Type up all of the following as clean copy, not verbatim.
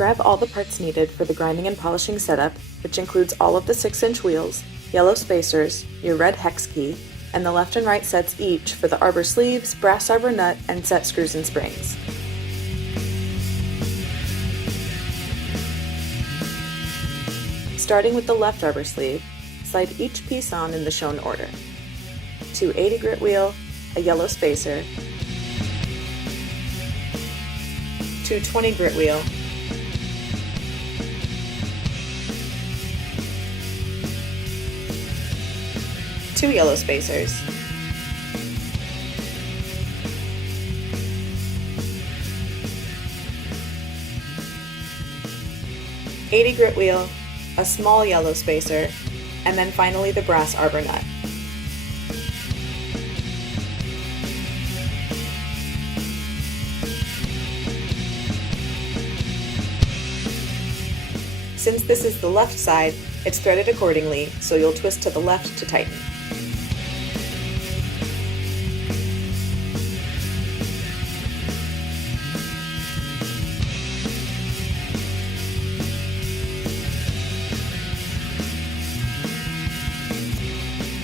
Grab all the parts needed for the grinding and polishing setup, which includes all of the 6-inch wheels, yellow spacers, your red hex key, and the left and right sets each for the arbor sleeves, brass arbor nut, and set screws and springs. Starting with the left arbor sleeve, slide each piece on in the shown order. 2 80 grit wheel, a yellow spacer, 2 20 grit wheel, 2 yellow spacers, 80 grit wheel, a small yellow spacer, and then finally the brass arbor nut. Since this is the left side, it's threaded accordingly, so you'll twist to the left to tighten.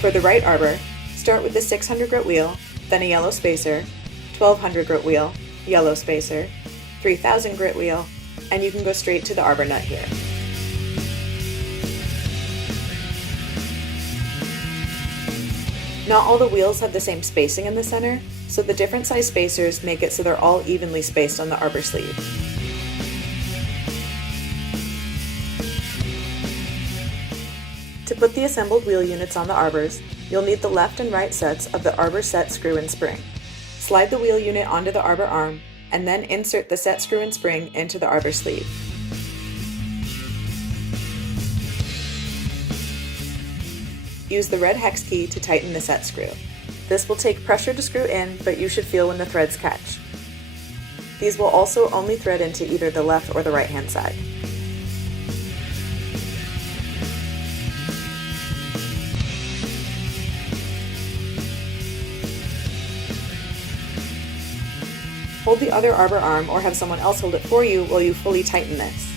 For the right arbor, start with the 600 grit wheel, then a yellow spacer, 1200 grit wheel, yellow spacer, 3000 grit wheel, and you can go straight to the arbor nut here. Not all the wheels have the same spacing in the center, so the different size spacers make it so they're all evenly spaced on the arbor sleeve. To put the assembled wheel units on the arbors, you'll need the left and right sets of the arbor set screw and spring. Slide the wheel unit onto the arbor arm, and then insert the set screw and spring into the arbor sleeve. Use the red hex key to tighten the set screw. This will take pressure to screw in, but you should feel when the threads catch. These will also only thread into either the left or the right hand side. Hold the other arbor arm or have someone else hold it for you while you fully tighten this.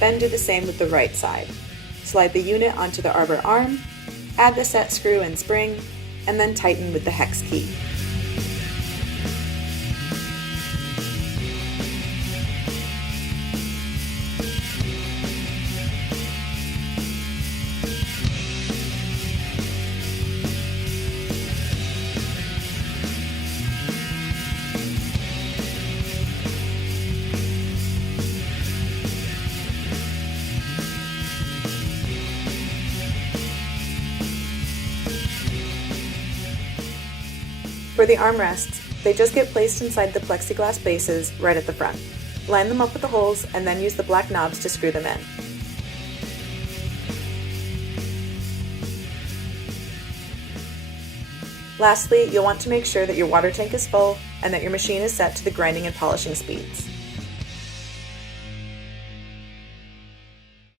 Then do the same with the right side. Slide the unit onto the arbor arm, add the set screw and spring, and then tighten with the hex key. For the armrests, they just get placed inside the plexiglass bases right at the front. Line them up with the holes and then use the black knobs to screw them in. Lastly, you'll want to make sure that your water tank is full and that your machine is set to the grinding and polishing speeds.